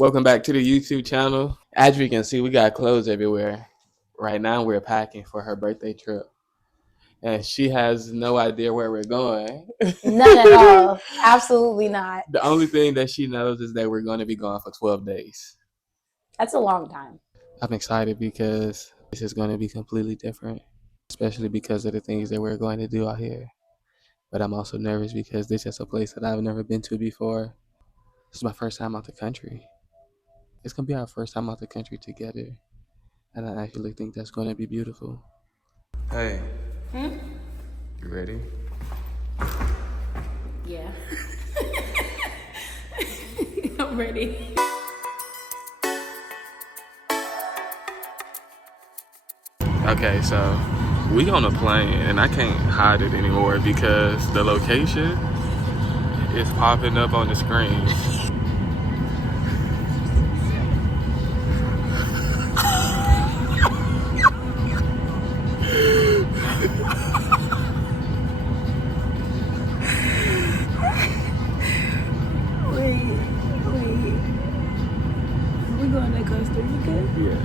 Welcome back to the YouTube channel. As you can see, we got clothes everywhere. Right now we're packing for her birthday trip. And she has no idea where we're going. None at all. Absolutely not. The only thing that she knows is that we're going to be gone for 12 days. That's a long time. I'm excited because this is going to be completely different, especially because of the things that we're going to do out here. But I'm also nervous because this is a place that I've never been to before. This is my first time out the country. It's going to be our first time out the country together. And I actually think that's going to be beautiful. Hey. You ready? Yeah. I'm ready. Okay, so we on a plane and I can't hide it anymore because the location is popping up on the screen. Wait. We going to Costa Rica? Yeah.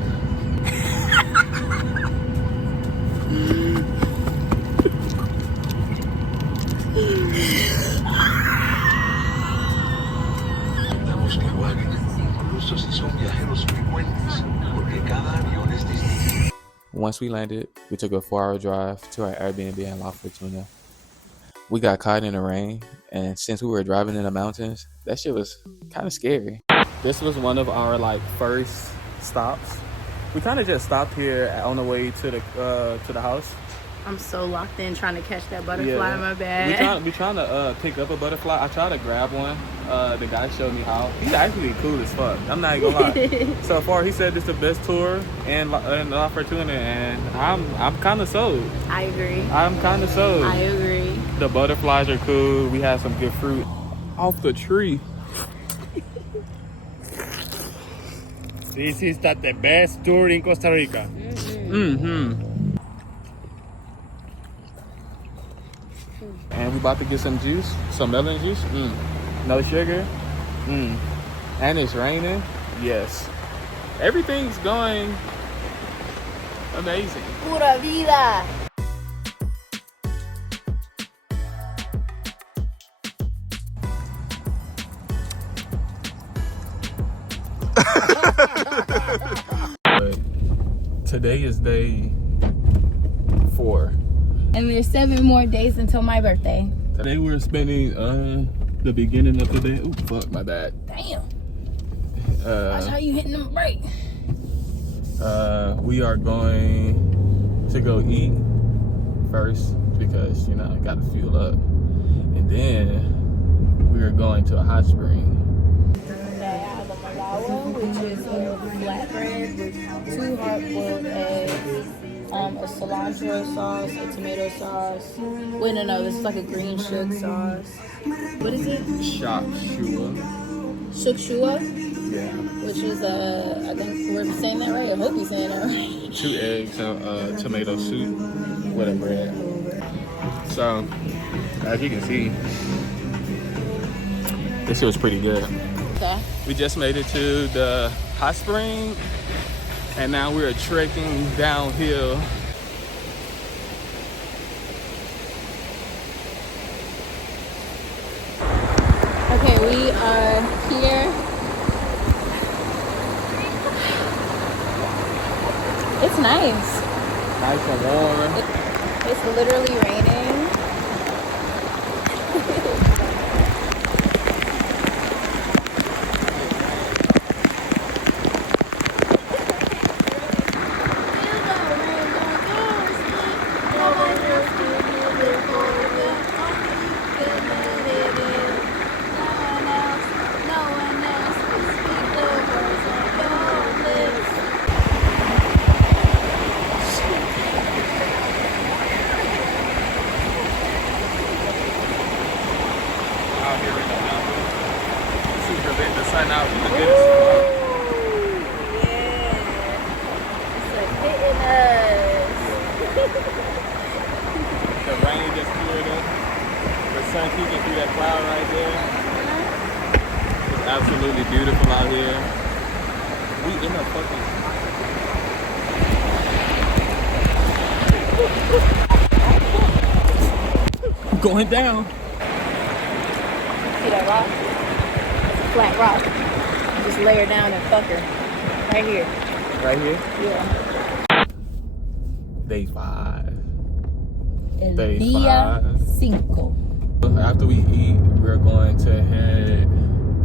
Los que vuelen, incluso si son viajeros frecuentes, porque cada avión es distinto. Once we landed, we took a 4-hour drive to our Airbnb in La Fortuna. We got caught in the rain, and since we were driving in the mountains, that shit was kind of scary. This was one of our first stops. We kind of just stopped here on the way to the house. I'm so locked in trying to catch that butterfly in my bag. We trying to pick up a butterfly. I tried to grab one. The guy showed me how. He's actually cool as fuck. I'm not even gonna lie. So far, he said this is the best tour in La Fortuna, and I'm kind of sold. I agree. I'm kind of sold. I agree. The butterflies are cool. We had some good fruit off the tree. This is the best tour in Costa Rica. And we about to get some juice, some melon juice. No sugar. And it's raining. Yes. Everything's going amazing. Pura vida. But today is day 4. And there's 7 more days until my birthday. Today we're spending the beginning of the day. Ooh, fuck, my bad. Damn. Watch how you hitting them brake. We are going to go eat first because, I got to fuel up. And then we are going to a hot spring. I have a malawa, which is a flatbread with 2 hard-boiled eggs, a cilantro sauce, a tomato sauce. Wait, no, this is like a green shook sauce. What is it? Shakshua. Shukshua? Yeah. Which is, I think we're saying that right. I hope we're saying that right. 2 eggs and tomato soup with a bread. So, as you can see, this shit was pretty good. Okay. We just made it to the hot spring, and now we're trekking downhill. Okay, we are here. It's nice. Nice and warm. It's literally raining. Out here in the mountains. Super lit, the sun out in the good spot. Yeah. It's like hitting us. The rain just cleared up. The sun peeking through that cloud right there. It's absolutely beautiful out here. We in a fucking. Going down. See that rock? It's a flat rock. Just lay her down and fuck her. Right here. Right here? Yeah. Day 5. El Day día 5. 5. After we eat, we're going to head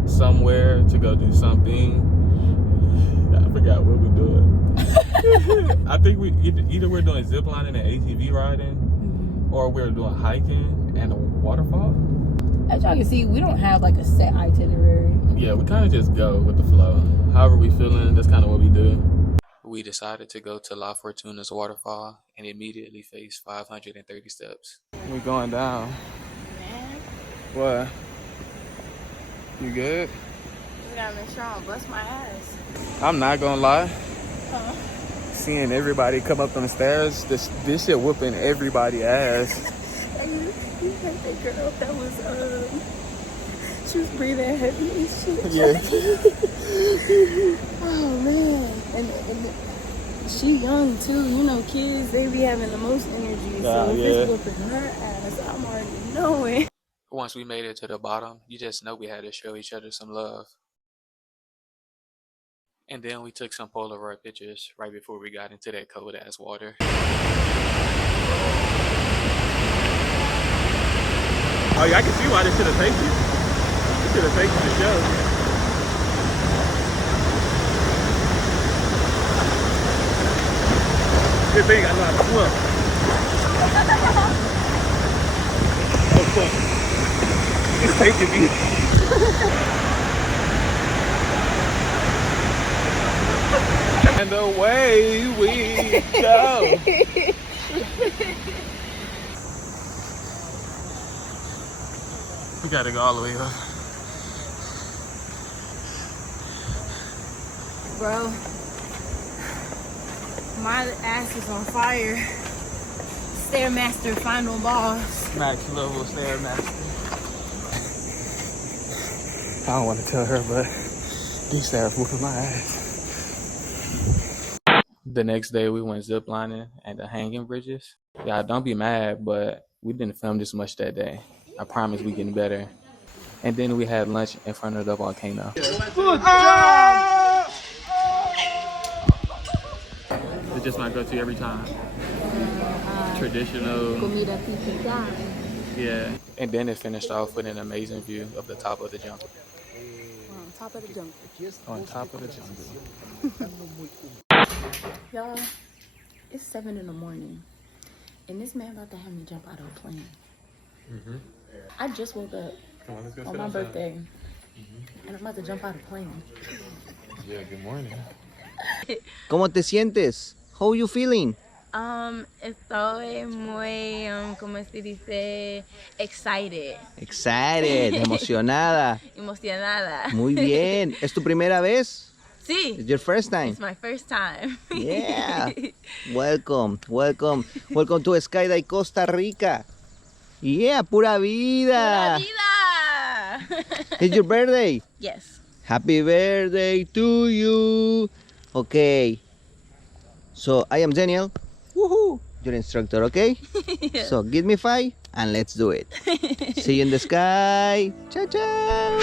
somewhere to go do something. I forgot what we're doing. I think we either we're doing zip lining and ATV riding, or we're doing hiking and a waterfall. As y'all can see, we don't have like a set itinerary. Yeah, we kind of just go with the flow. However we feeling, that's kind of what we do. We decided to go to La Fortuna's waterfall and immediately face 530 steps. We're going down. Man, What? You good? you gotta make sure I don't bust my ass. I'm not gonna lie. Seeing everybody come up them stairs, this shit whooping everybody ass. You had that girl that was she was breathing heavy and shit. Yeah. Oh man, and she young too. You know, kids they be having the most energy. So if it's whooping her ass, I'm already knowing. Once we made it to the bottom, you just know we had to show each other some love. And then we took some Polaroid pictures right before we got into that cold ass water. Oh yeah, I can see why they should have taken you. They should have taken the show. Good thing I know how to swim. Oh fuck. It's taking me. And away we go. We gotta go all the way up. Bro, my ass is on fire. Stairmaster final boss. Max level Stairmaster. I don't want to tell her, but these stairs whooping my ass. The next day we went ziplining at the hanging bridges. Y'all don't be mad, but we didn't film this much that day. I promise we getting better. And then we had lunch in front of the volcano. It's just my go-to every time. Traditional. Comida típica. Yeah. And then it finished off with an amazing view of the top of the jungle. We're on top of the jungle. On top of the jungle. Y'all, it's 7 in the morning, and this man about to have me jump out of a plane. I just woke up on my birthday, and I'm about to jump out of a plane. Yeah, good morning. ¿Cómo te sientes? How you feeling? Estoy muy, ¿cómo se dice? Excited. Excited, emocionada. Emocionada. Muy bien. ¿Es tu primera vez? Sí. It's your first time. It's my first time. Yeah. Welcome, welcome. Welcome to SkyDiving Costa Rica. Yeah, pura vida. ¡Pura vida! It's your birthday. Yes. Happy birthday to you. Okay. So I am Daniel. Woohoo. Your instructor, okay? So give me 5 and let's do it. See you in the sky. Ciao, ciao.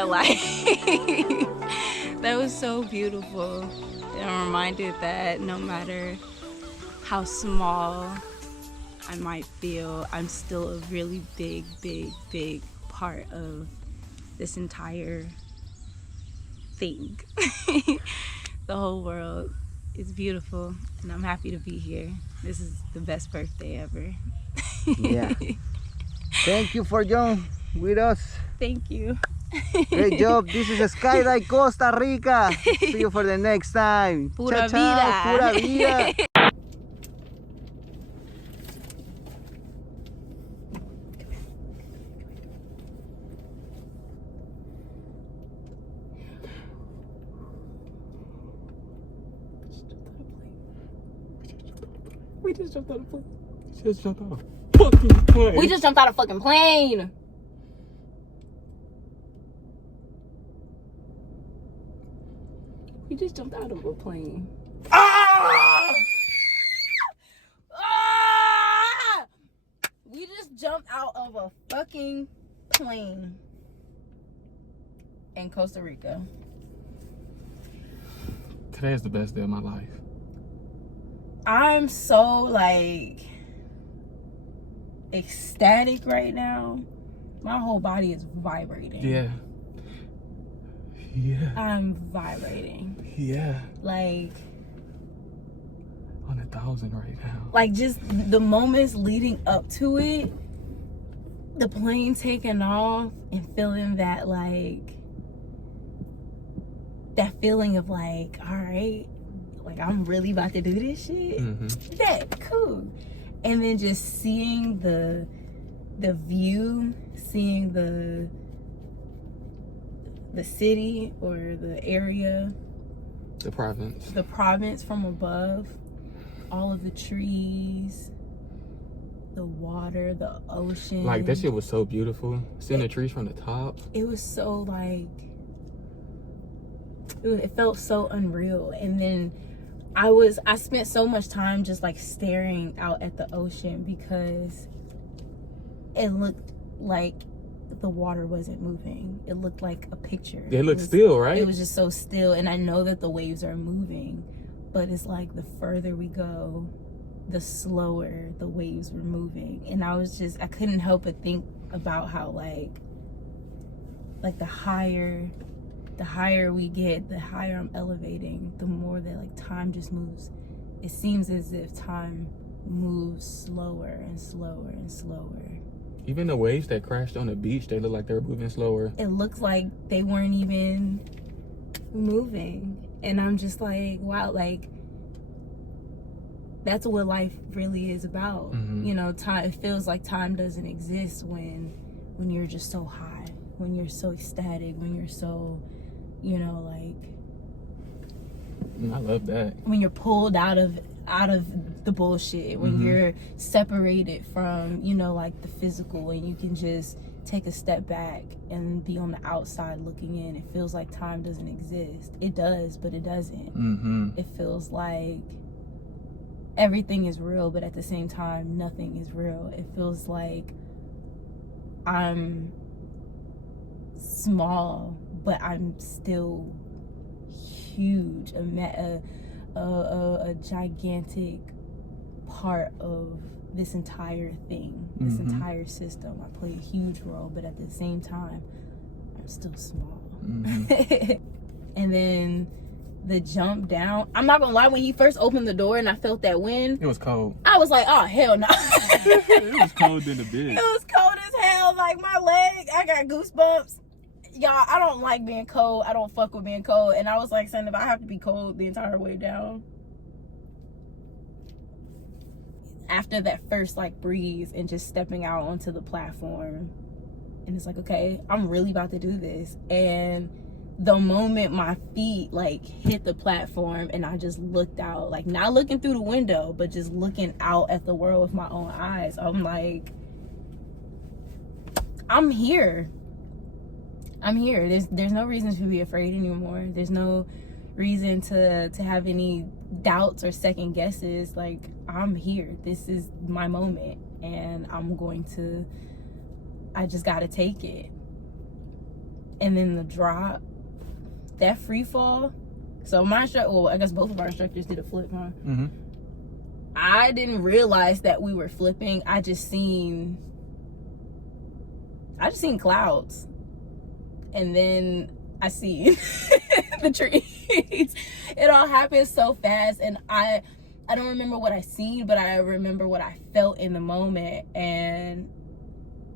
my life. That was so beautiful. And I'm reminded that no matter how small I might feel, I'm still a really big, big, big part of this entire thing. The whole world is beautiful, and I'm happy to be here. This is the best birthday ever. Yeah. Thank you for joining with us. Thank you. Great job. This is SkyDiving Costa Rica. See you for the next time. Pura Ciao, vida. Pura vida. We just jumped out of a plane. Just jumped out of a fucking plane. We just jumped out of a fucking plane. We just jumped out of a plane. Ah! Ah! We just jumped out of a fucking plane in Costa Rica. Today is the best day of my life. I'm so like ecstatic right now. My whole body is vibrating. Yeah. Yeah. I'm vibrating. Yeah. Like On 1,000 right now. like just the moments leading up to it, the plane taking off and feeling that like that feeling of like, all right, like I'm really about to do this shit. Mm-hmm. That cool. And then just seeing the view, seeing the city or the area, The province from above, all of the trees, the water, the ocean. Like, that shit was so beautiful. Seeing the trees from the top. It was so like, it felt so unreal. And then I spent so much time just like staring out at the ocean because it looked like the water wasn't moving. It looked like a picture. It looked still, right? It was just so still. And I know that the waves are moving, but it's like the further we go, the slower the waves were moving. And I couldn't help but think about how like the higher we get, the higher I'm elevating, the more that like time just moves. It seems as if time moves slower and slower and slower. Even the waves that crashed on the beach, they look like they were moving slower. It looks like they weren't even moving. And I'm just like, wow, like that's what life really is about. Mm-hmm. You know, time, it feels like time doesn't exist when you're just so high, when you're so ecstatic, when you're so, you know, like I love that. when you're pulled out of the bullshit, when Mm-hmm. you're separated from, you know, like the physical, and you can just take a step back and be on the outside looking in. It feels like time doesn't exist. It does, but it doesn't. Mm-hmm. It feels like everything is real, but at the same time nothing is real. It feels like I'm small, but I'm still huge, a gigantic part of this entire thing, this Mm-hmm. entire system. I play a huge role, but at the same time, I'm still small. Mm-hmm. And then the jump down, I'm not gonna lie, when he first opened the door and I felt that wind, It was cold. I was like, oh, hell no. It was cold in the bed. It was cold as hell. Like my leg, I got goosebumps. Y'all, I don't like being cold. I don't fuck with being cold. And I was like saying, if I have to be cold the entire way down. After that first like breeze and just stepping out onto the platform. And it's like, okay, I'm really about to do this. And the moment my feet like hit the platform and I just looked out, like not looking through the window, but just looking out at the world with my own eyes, I'm like, I'm here. I'm here. There's no reason to be afraid anymore. There's no reason to have any doubts or second guesses. Like, I'm here. This is my moment, and I just gotta take it. and then the drop, that free fall. So my instructor, well, I guess both of our instructors did a flip, huh? Mm-hmm. I didn't realize that we were flipping. I just seen clouds, and then I see the trees. It all happened so fast, and I don't remember what I seen, but I remember what I felt in the moment. And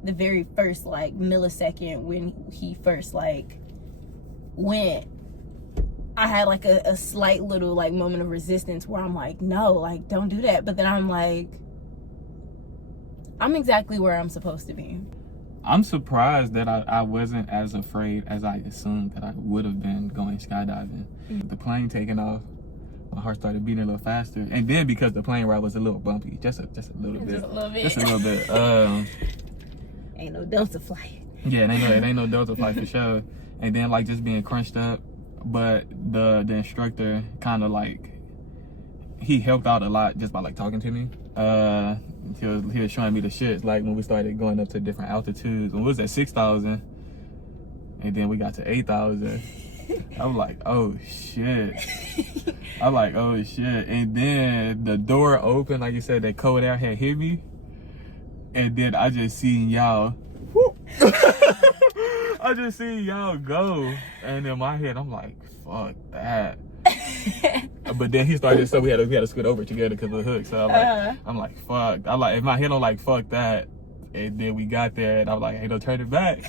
the very first like millisecond when he first like went, I had like a slight little like moment of resistance where I'm like, no, like don't do that. But then I'm like, I'm exactly where I'm supposed to be. I'm surprised that I wasn't as afraid as I assumed that I would have been going skydiving. Mm-hmm. The plane taking off, my heart started beating a little faster, and then because the plane ride was a little bumpy, just a little bit, just a little bit. Ain't no Delta flight. Yeah, it ain't no Delta flight for sure. And then like just being crunched up, but the instructor kind of like, he helped out a lot just by like talking to me. He was showing me the shit like when we started going up to different altitudes. When we was at 6,000, and then we got to 8,000. I was like, oh shit. And then the door opened, like you said, that cold air had hit me, and then I just seen y'all. I just seen y'all go, and in my head I'm like, fuck that. But then he started, so we had to scoot over together because of the hook. So I'm like, fuck. I like, in my head I'm like, fuck that. And then we got there, and I was like, hey, don't turn it back.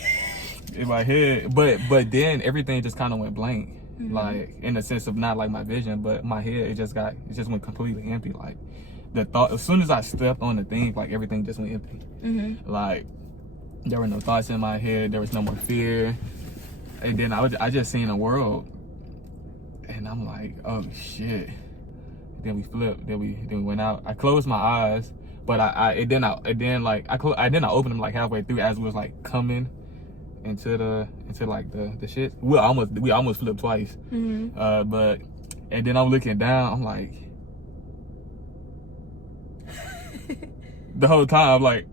In my head, but then everything just kind of went blank. Mm-hmm. Like in the sense of not like my vision, but my head, it just went completely empty. Like the thought, as soon as I stepped on the thing, like everything just went empty. Mm-hmm. Like there were no thoughts in my head, there was no more fear, and then I just seen a world, and I'm like, oh shit. Then we flipped, then we went out. I closed my eyes, but I opened them like halfway through as we was like coming into like the shit. We almost flipped twice. Mm-hmm. But and then I'm looking down, I'm like the whole time, like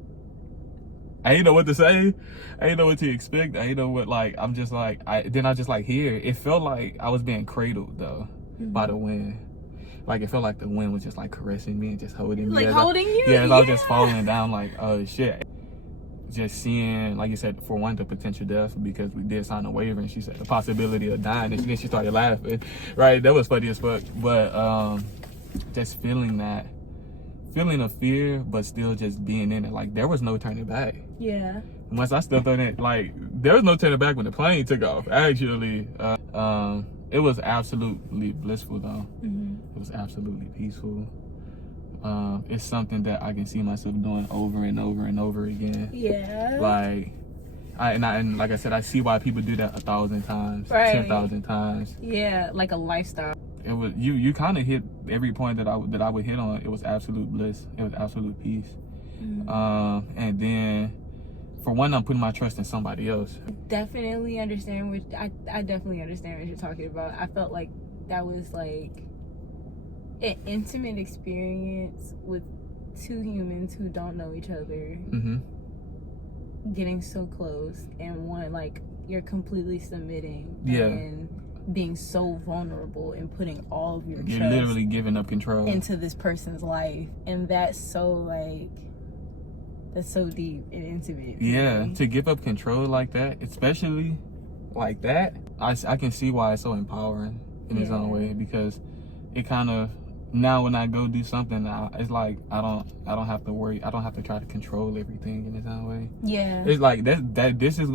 I ain't know what to say, I ain't know what to expect, I ain't know what, like I'm just like I just like here. It felt like I was being cradled though. Mm-hmm. By the wind. Like it felt like the wind was just like caressing me and just holding me. Like holding you? Yeah, as I was just falling down like, oh shit. Just seeing, like you said, for one, the potential death, because we did sign a waiver, and she said the possibility of dying, and then she started laughing. Right, that was funny as fuck. But just feeling of fear, but still just being in it. Like there was no turning back. Yeah. Once I stepped on it, like there was no turning back when the plane took off. Actually, it was absolutely blissful though. Mm-hmm. It was absolutely peaceful. It's something that I can see myself doing over and over and over again. Yeah. Like, and like I said, I see why people do that 1,000 times, right. 10,000 times. Yeah, like a lifestyle. It was you kind of hit every point that I would hit on. It was absolute bliss. It was absolute peace. Mm-hmm. And then, for one, I'm putting my trust in somebody else. I definitely understand what you're talking about. I felt like that was like an intimate experience with two humans who don't know each other, mm-hmm. getting so close, and one, like, you're completely submitting, yeah. and being so vulnerable and putting all of your trust, you're literally giving up control into this person's life, and that's so deep and intimate. Yeah, to give up control like that, especially like that, I can see why it's so empowering in its own way, because it kind of, now when I go do something, it's like I don't have to worry. I don't have to try to control everything in its own way. Yeah. It's like this is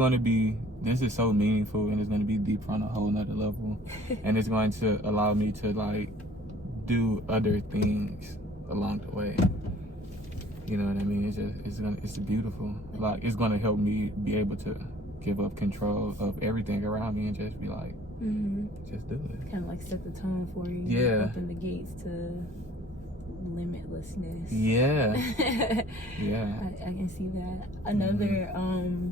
so meaningful, and it's going to be deeper on a whole nother level. And it's going to allow me to like do other things along the way. You know what I mean? It's beautiful. Like it's going to help me be able to give up control of everything around me and just be like, mm-hmm. just do it. Kind of like set the tone for you. Yeah. Open the gates to limitlessness. Yeah. Yeah. I can see that. Another mm-hmm.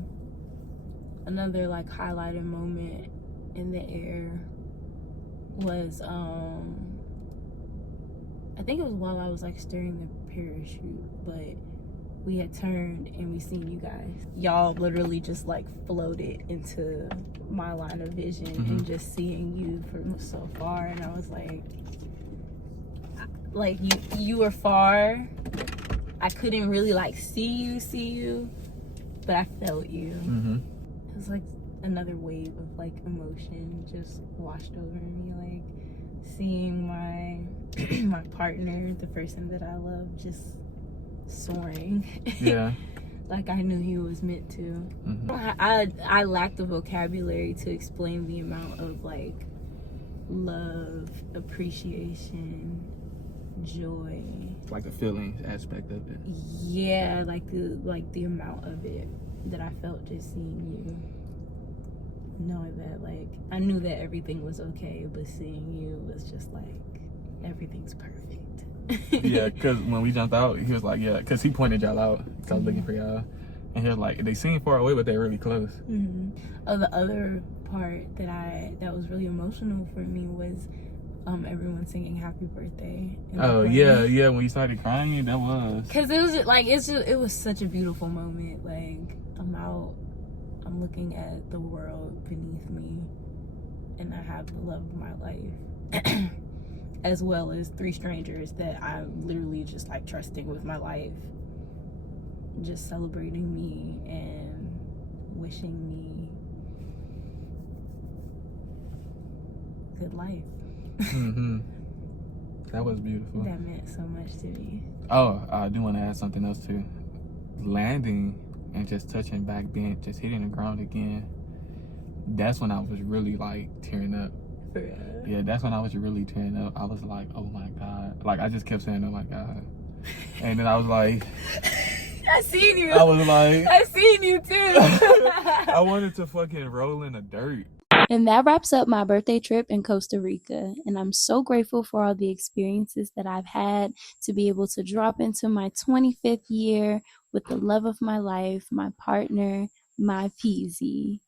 Another like highlighted moment in the air was I think it was while I was like steering the parachute, but we had turned and we seen you guys. Y'all literally just like floated into my line of vision, and just seeing you from so far, and I was like you were far. I couldn't really like see you, but I felt you. It was like another wave of like emotion just washed over me, like seeing my partner, the person that I love, just soaring. Yeah. Like I knew he was meant to. I lacked the vocabulary to explain the amount of like love, appreciation, joy. Like the feelings aspect of it. Yeah, like the amount of it that I felt just seeing you. Knowing that like I knew that everything was okay, but seeing you was just like everything's perfect. Yeah, because when we jumped out, he was like, yeah, because he pointed y'all out, because I was looking for y'all, and he was like, they seem far away, but they're really close. Oh, the other part that was really emotional for me was everyone singing happy birthday. Oh yeah, when you started crying, that was, because it was like it was such a beautiful moment. Like I'm looking at the world beneath me, and I have the love of my life. As well as 3 strangers that I'm literally just like trusting with my life, just celebrating me and wishing me good life. That was beautiful. That meant so much to me. Oh, I do want to add something else too. Landing and just touching back, just hitting the ground again. That's when I was really like tearing up. Yeah, that's when I was really tearing up. I was like, oh my God. Like, I just kept saying, oh my God. And then I was like, I seen you. I was like, I seen you too. I wanted to fucking roll in the dirt. And that wraps up my birthday trip in Costa Rica. And I'm so grateful for all the experiences that I've had to be able to drop into my 25th year with the love of my life, my partner, my peasy.